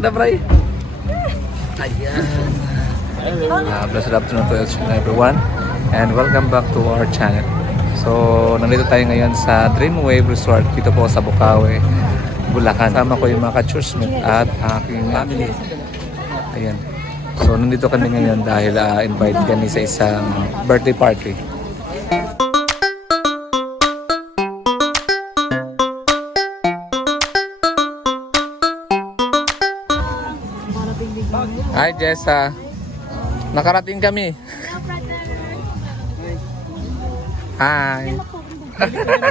kita, Bray. Ayan. Blessed afternoon to everyone. And welcome back to our channel. So, nandito tayo ngayon sa Dreamwave Resort. Dito po sa Bukawi, Bulacan. Sama ko yung mga ka-churchmate at aking family. Ayan. So, nandito kami ngayon dahil invite kami sa isang birthday party. Hi Jessa, nakarating kami. Hi.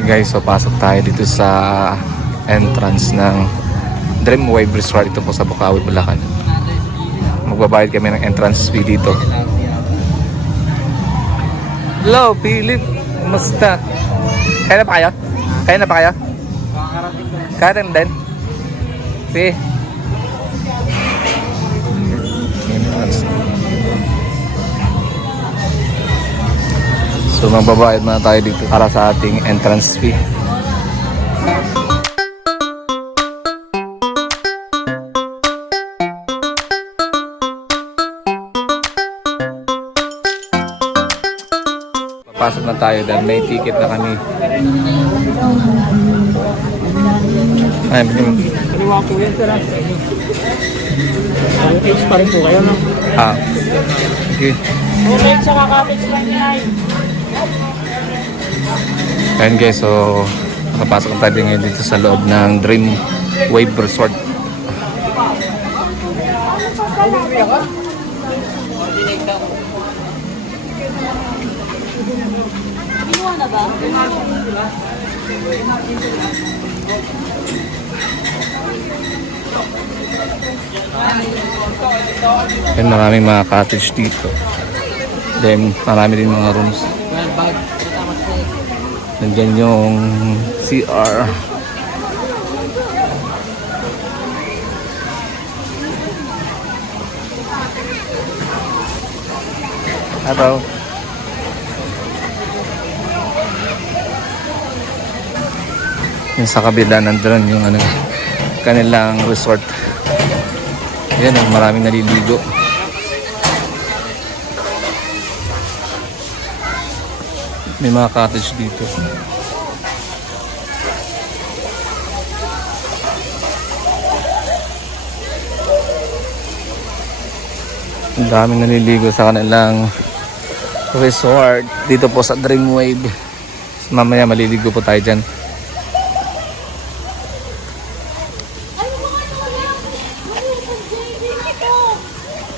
Guys, so pasok tayo dito sa entrance ng Dreamwave Resort dito po sa Bukawi, Bulacan. Magbabayad kami ng entrance fee dito. Hello, Philip. Kumusta? Kaya na pa kayo? Kaya na pa kayo? Kaya na din? See? So magbabayad muna tayo dito para sa ating entrance fee. Papasok na tayo dahil may ticket na kami. Ay, Kaliwa po yan, sir. Package pa rin po kayo, no? Okay. Okay, sa kakapage lang yan. Ayan guys, so nakapasok tayo ngayon dito sa loob ng Dreamwave Resort. Binuha na ba? Ayan, maraming mga cottage dito. Then marami din mga rooms. Nandyan yung CR. Hello. Yung sa kabila nandun yung kanilang resort. Ayan, maraming naliligo. May mga cottage dito. Ang daming naliligo sa kanilang resort dito po sa Dreamwave. Mamaya maliligo po tayo dyan.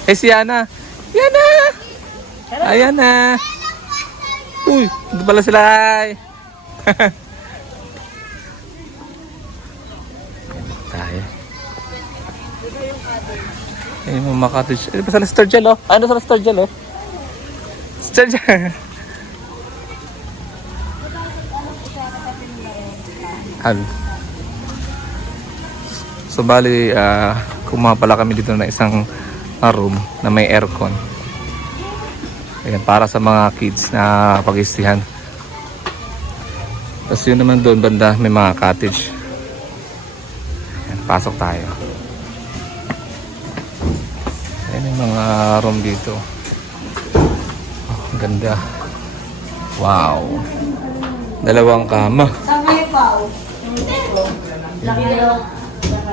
Eh si Yana! Yana! Ayan na! Uy! Ito pala sila! Tayo. Ayun yung mga cottage. Ano pa sila Sturgel, oh? Ano sila Sturgel, oh? Sturgel! So bali, kumuha pala kami dito na isang room na may aircon. Ayan, para sa mga kids na pag-istihan. Tapos yun naman doon banda may mga cottage. Ayan, pasok tayo. Ayan yung mga room dito. Oh, ganda. Wow. Dalawang kama.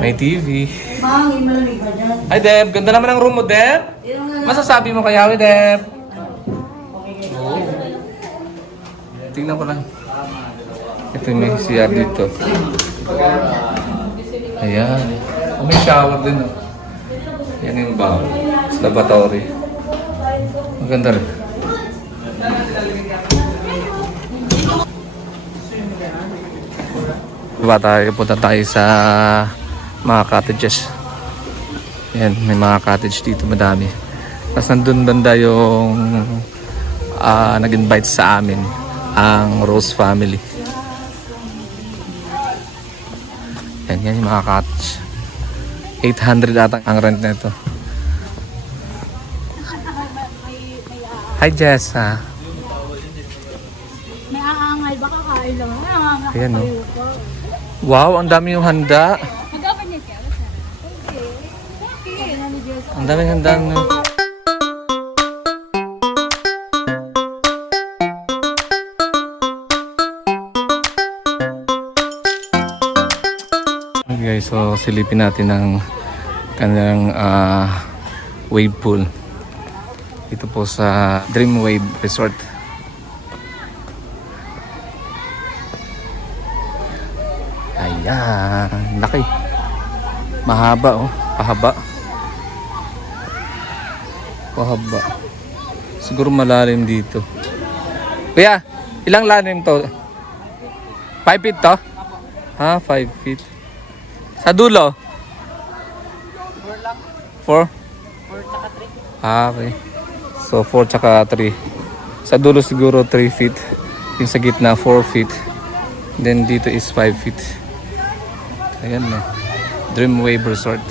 May TV. Ay Deb, ganda naman ang room mo, Deb. Masasabi mo kaya, Deb? Tingnan ko lang. Ito may CR dito. Ayan. Oh, may shower din. Oh. Yan yung bowl. Lavatory. Maganda rin. Punta tayo sa mga cottages. Ayan, may mga cottage dito madami. Tapos nandun banda yung nag-invite sa amin ang Rose family. Yan yung mga cottage. 800 ata ang rent na ito. Hi Jessa. May aangay, baka kain lang. Ayan o. Wow, ang dami yung handa. Mag-open niya siya. Ang daming handaan. No? Okay guys, so silipin natin ang kanilang wave pool. Ito po sa Dream Wave Resort. Ayan, laki. Mahaba oh, pahaba. Pahaba. Siguro malalim dito. Kuya, ilang lalim to? 5 feet to? Ha, 5 feet. Sa dulo? 4? 4 tsaka 3. Ah, okay. So 4 tsaka 3. Sa dulo siguro 3 feet. Yung sa gitna 4 feet. Then dito is 5 feet. Ayan no. Dream Wave Resort.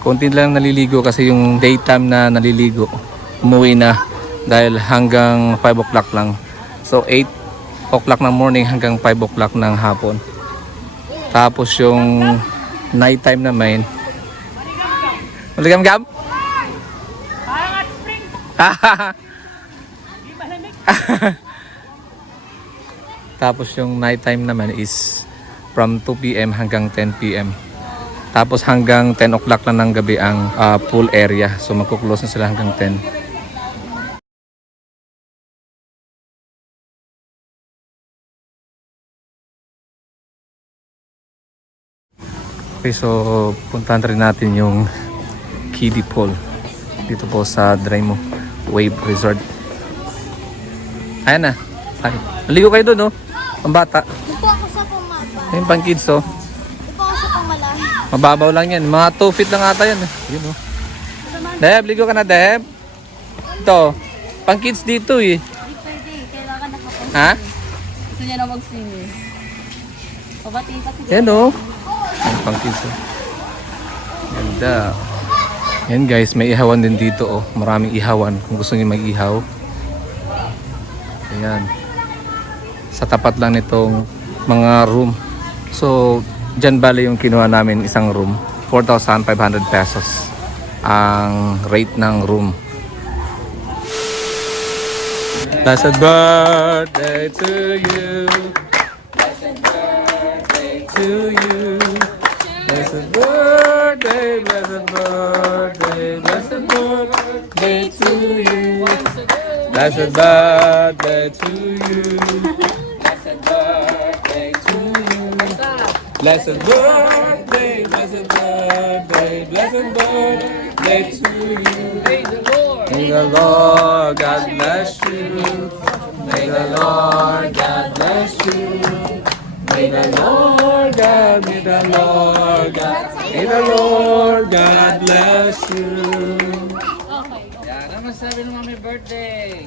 Konti lang naliligo kasi yung daytime na naliligo umuwi na dahil hanggang 5 o'clock lang. So 8 o'clock ng morning hanggang 5 o'clock ng hapon. Tapos yung nighttime naman maligam-gam? Parang at spring. Di malamig. Tapos yung nighttime naman is from 2 p.m. hanggang 10 p.m. Tapos hanggang 10 o'clock lang ng gabi ang pool area. So magkuklose na sila hanggang 10. Okay, so puntahan rin natin yung kiddie pool dito po sa Dream Wave Resort. Ayan na. Ay, naligo kayo doon, no? Ang bata. Upo ako sa pumaba. Ayun pang kids, oh. Upo ako sa pamalahi. Mababaw lang yan. Mga 2 feet lang ata yan. Yun, oh. Deb, ligo ka na, Deb. Ito. Pang kids dito, eh. Hindi pwede. Kailangan nakapunta. Ha? Gusto niya na mag-swimming. Pabatiin pa siguro. Yan, oh. Pang kids, oh. Ganda. Yan, guys. May ihawan din dito, oh. Maraming ihawan. Kung gusto niyo mag-ihaw. Ayan. Sa tapat lang nitong mga room. So, dyan bali yung kinuha namin isang room. 4,500 pesos ang rate ng room. Blessed birthday to you. Blessed birthday to you. Blessed birthday, blessed birthday, blessed birthday to you. Blessed birthday to you. Blessed birthday to you. Blessed birthday, blessed birthday, blessed birthday to you. May the Lord God bless you. May the Lord God bless you. May the Lord God, may the Lord God, may the Lord God bless you. Yan, ano masabi ng mami birthday?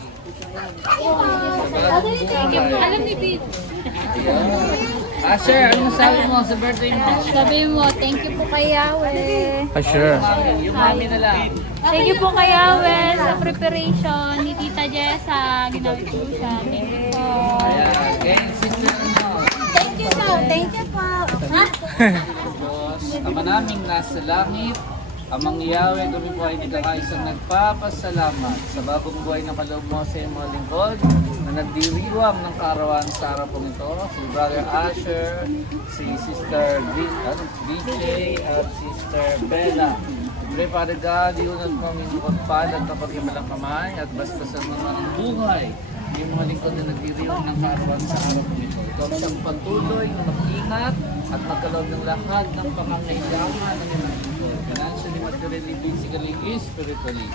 Alam ni Pete. Asher, ano masabi mo sa birthday mo? Sabi mo, thank you po kay Yahweh. Ah, sure. Yung mami na lang. Thank you po kay Yahweh sa preparation ni Tita Jessa. Ginawit po siya. Thank you po. Ayan, gang sister mo. Thank you po. Thank you po. Diyos, Ama naming nasa langit, Amang Yahweh, kami po ay nagkakaisang nagpapasalamat sa bagong buhay na kaloob mo sa iyong mga lingkod na nagdiriwang ng kaarawan sa araw po ito. Si Brother Asher, si Sister DJ at Sister Bella. Pray, Father God, iunod mo ang inyong pagpalad kapag himalang kamay at bastasan naman ang buhay yung mga lingkod na nagdiriwang ng kaarawan sa araw po ito. Ito ang isang patuloy na mag-ingat at magkaloob ng lahat ng pangangailangan ng mga lingkod. Financially, materially, physically, spiritually.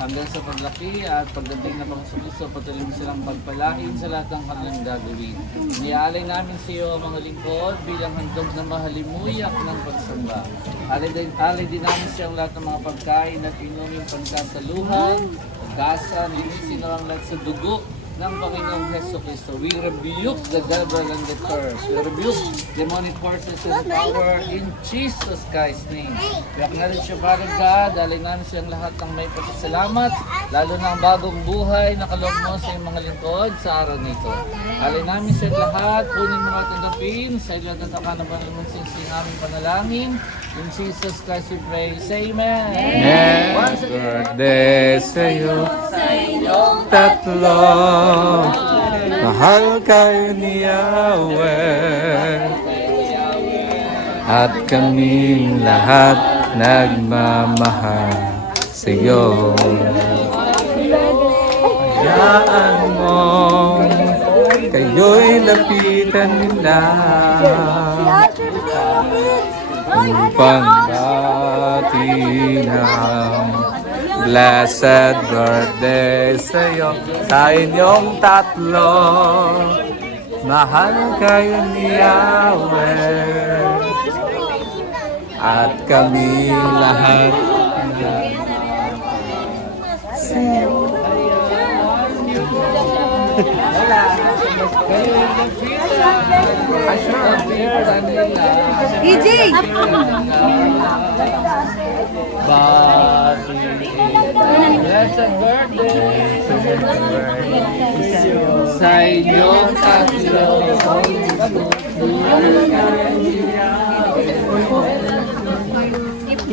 Hanggang sa paglaki at pagdating na pangsuliso, patuloy mo silang pagpalain sa lahat ng kanilang gagawin. Nialay namin sa iyo ang mga lingkod bilang handog na mahalimuyak ng pagsamba. Alay din namin siyang lahat ng mga pagkain at inuming pagkasaluhan, pagkasan, linisin ang lahat sa dugo ng Panginoong Heso Kristo. We rebuke the devil and the curse. We rebuke demonic forces and power in Jesus Christ's name. We acknowledge you, Father God. Alay namin siyang lahat ng may pasasalamat, lalo na ang bagong buhay na kaloob mo sa iyong mga lingkod sa araw nito. Alay namin siyang lahat, kunin mo at tanggapin sa ilang nataka na Panginoon sinsing aming panalangin In Jesus Christ we pray. Say amen. Happy birthday sa'yo, tatlo. Mahal kayo ni Yahweh. At kaming lahat nagmamahal sa'yo. Hayaan mo, kayo'y lapitan nila. Upang bati ng blessed birthday sa'yo, sa inyong tatlo. Mahal kayo ni Yahweh. At kami lahat. DJ! Blessed birthday sa inyong tatlo.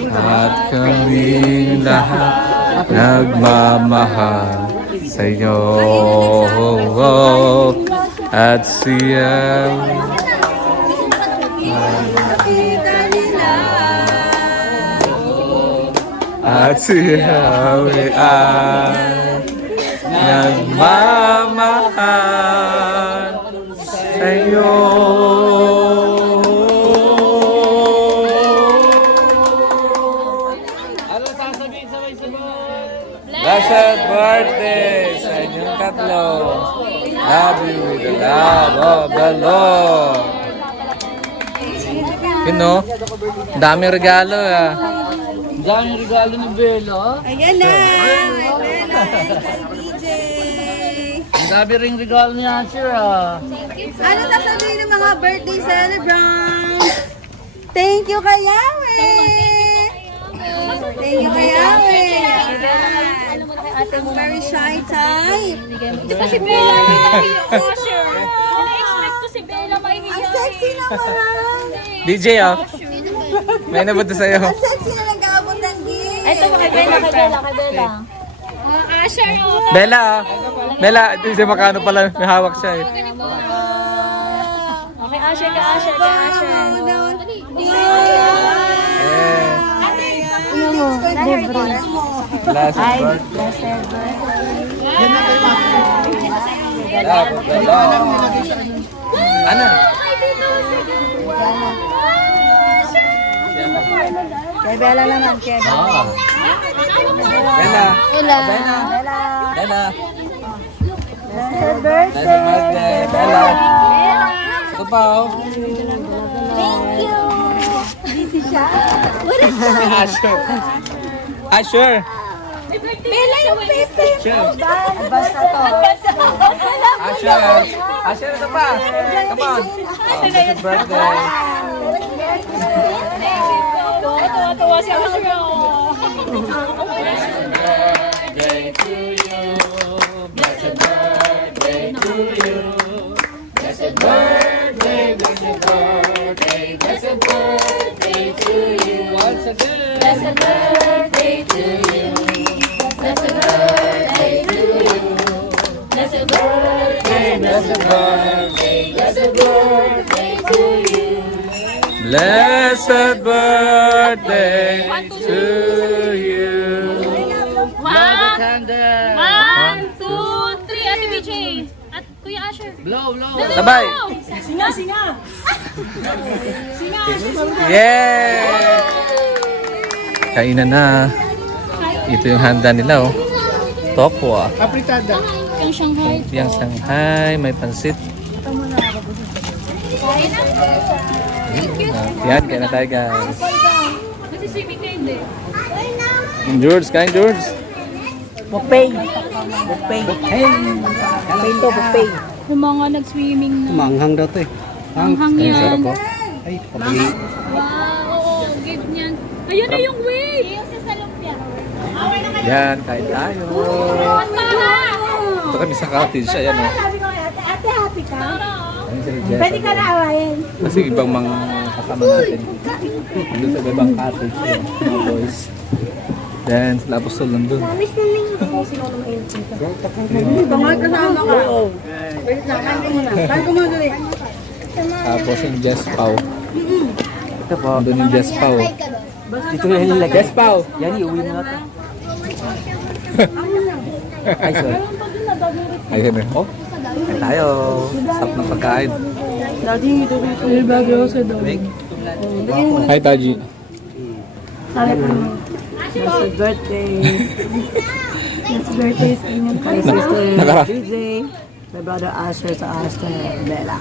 At kami lahat nagmamahal sa iyo. At siya ay nagmamahal sa iyo. Ano sasabihin sabay-sabay? Blessed birthday sa inyong tatlo. Love you with the love of the Lord. Yun no? Daming regalo ah. Ang daming regalo ni Bella. Ayan na! DJ! Ang dami ring regalo ni Asher ah. Ano sasabihin ng mga birthday celebrants? Thank you kay Yahweh! Thank you kay Yahweh! I'm very shy type. Di ba si Bella may Asher? Na-expect ko si Bella may Ang sexy naman! DJ ah. May nabunta sa'yo. Ang sexy na nag-aabot ng gift! Ito kay Bella, kay Bella, kay Bella. Asher, oh. Bella ah. Bella, hindi siya makano pala. May hawak siya eh. Okay, Asher, kay Asher, kay Asher. Last birthday. Ano? Kay Bella naman, kay Ah. Bella. Bella. Bella. Happy birthday! Happy birthday, Bella. Ito pa oh. Thank you! Busy siya? Asher. Asher. Bella yung pepe Asher. Basta to. Asher. Asher, ito pa. Come on. Happy birthday. Tuwa si Asher, oh. Birthday to you. Blessed birthday to you. Blessed birthday, blessed birthday, blessed birthday to you. Once again. Blessed birthday to you. Blessed birthday to you. Blessed birthday, blessed birthday, blessed birthday to you. Blessed birthday to you. Blow the candle. 1, 2, 3, Ate BJ. At Kuya Asher. Blow, blow. Sabay. Singa. Yay! Kainan na. Ito yung handa nila oh. Tokwa. Yung Shanghai. Yang Shanghai, may pansit. Yan, kaya na tayo guys. Nasisibig na hindi. George, kain George. Buffet. Buffet. Buffet to, buffet. Yung mga nag-swimming na. Manghang daw to eh. Hanghang Ay, yan. sarap po. Ay, pabili. Wow, oo, give niyan. Ayun na yung wave. Yung sa salumpia. Yan, kain tayo. Ito kami sa cottage. Ayan o. Sabi ko, ate, happy ka? Ayun si Jess. Pwede ka na awayin. Kasi ibang mga kasama natin. Doon sa ibang cottage yun, mga boys. Then, sila apostol nandun. Tapos yung Jess Pau. Ito po. Nandun yung Jess Pau. Dito na nilagay. Yes, Pao. Yan, iuwi na natin. Ay, sorry. Ayun eh. Oh, kain tayo. Sarap ng pagkain. Hi, Taji. Happy birthday. Happy birthday sa inyong kay Nakara. DJ. My brother Asher sa Asher Bella.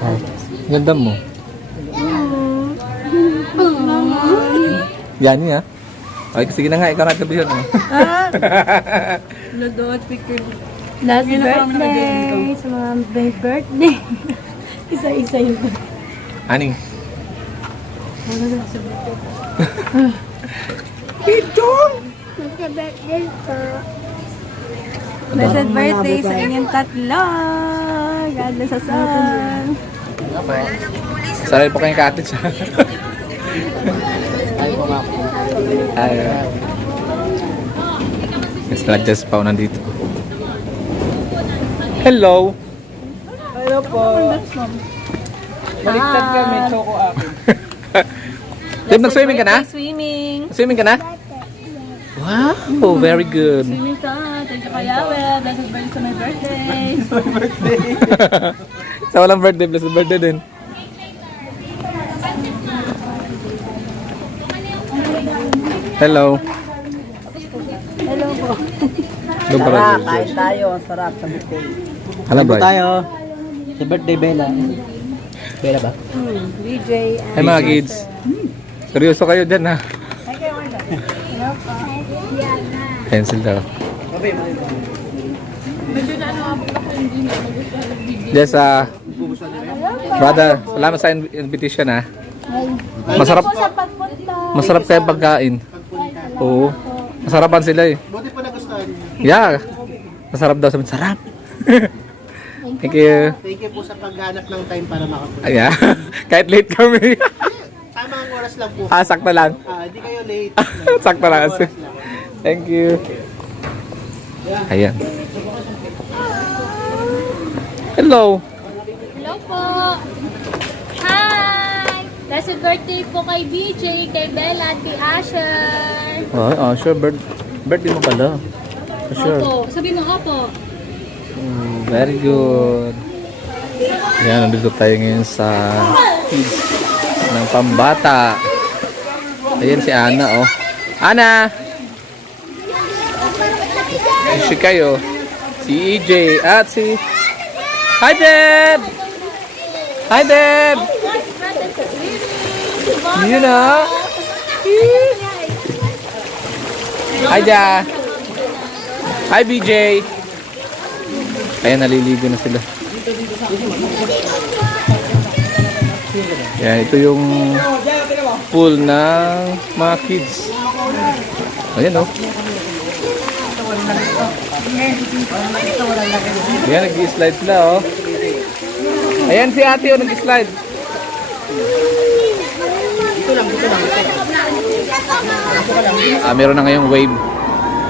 Oh, ganda mo. Yan niya. Okay, sige na nga, ikaw natin yun. Lodot, picture. Last birthday. Sa mga may birthday. Isa-isa yun. Aning. Blessed birthday sa inyong tatlo. God bless us all. Sarap po kayong cottage. Ay, yes, Jess Pau nandito. Hello. Hello po. Baliktad kami, choco akin. Deb, nag-swimming ka na? Swimming. Swimming ka na? Wow, very good. Swimming ka. Thank you kay Yahweh. Blessed birthday sa my birthday. Sa walang birthday, blessed birthday din. Hello. Hello po. Doon pa Tara, rin. kain tayo. Ang sarap sa buffet. Hala, Kain po Brian. tayo. Sa birthday, Bella. Bella ba? DJ and Hey mga kids. Seryoso kayo dyan ha. Pencil daw. Yes, brother, salamat sa invitation ha. Masarap kayo pagkain. Oo. Masarapan sila eh. Buti po nagustuhan niyo. Yeah. Masarap daw, sabi sarap. Thank you. Thank you po sa paghanap ng time para makapunta. Yeah. Kahit late kami. Tama ang oras lang po. Sakto lang. Hindi kayo late. Sakto lang. Oras lang. Thank you. Ayan. Hello. Hello po. Hi! Blessed birthday po kay BJ, kay Bella, at kay Asher. Sure. Birthday mo pala. Sure. Opo. Sabihin mo, opo. Very good. Yan, nandito tayo ngayon sa kids ng pambata. Ayan si Ana, oh. Ana! Si kayo. Si EJ at si... Hi, Deb! Hi, Deb! You know? Hi, Ja! Hi, BJ! Ayan, naliligo na sila. Yan, ito yung pool ng mga kids. Ayan, oh. Ayan, nag-slide sila, oh. Ayan si ate, oh, nag-slide. Meron na ngayong wave.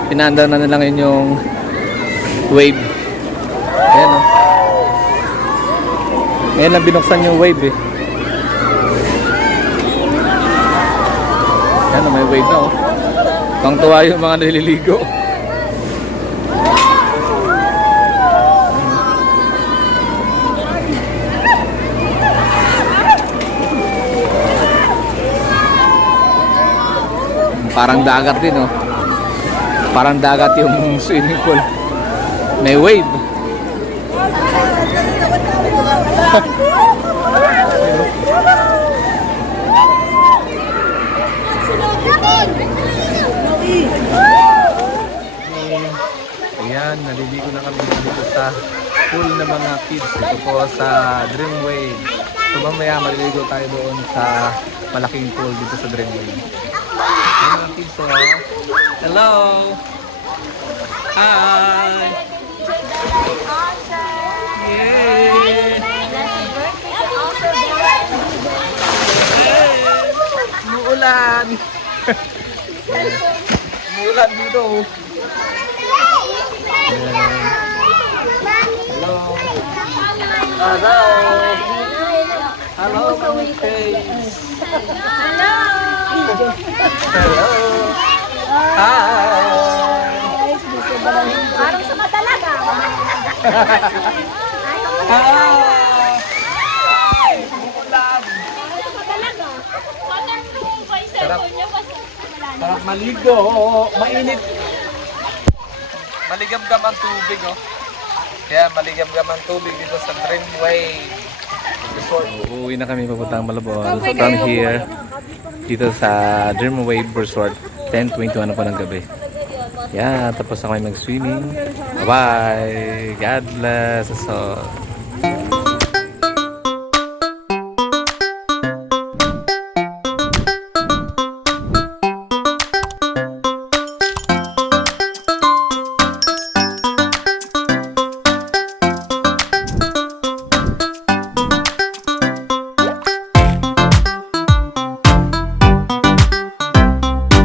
Pinaanda na nila ngayon yung wave. Ayan, oh. Ngayon lang binuksan yung wave, eh. Ayan, oh, may wave na, oh. Pang tuwa yung mga naliligo. Parang dagat din, oh. Parang dagat yung swimming pool. May wave. Ayan, naliligo na kami dito sa pool ng mga kids. Ito po sa Dreamwave. So mamaya maliligo tayo doon sa malaking pool dito sa Dreamwave. Ayan mga kids, oh. Hello! Hi! Yay! umuulan. Umuulan dito. Hello. Hello, Mami Face. Hello. Hi. Parang sa matalaga. Sarap. Sarap maligo. Mainit. Maligam-gam ang tubig, oh. Kaya maligam-gam ang tubig dito sa Dreamway Resort. Uuwi na kami papuntang Malabon. From here, dito sa Dreamway Resort. 10:21 na po ng gabi. Yan, tapos na kami mag-swimming. Bye-bye. God bless us all.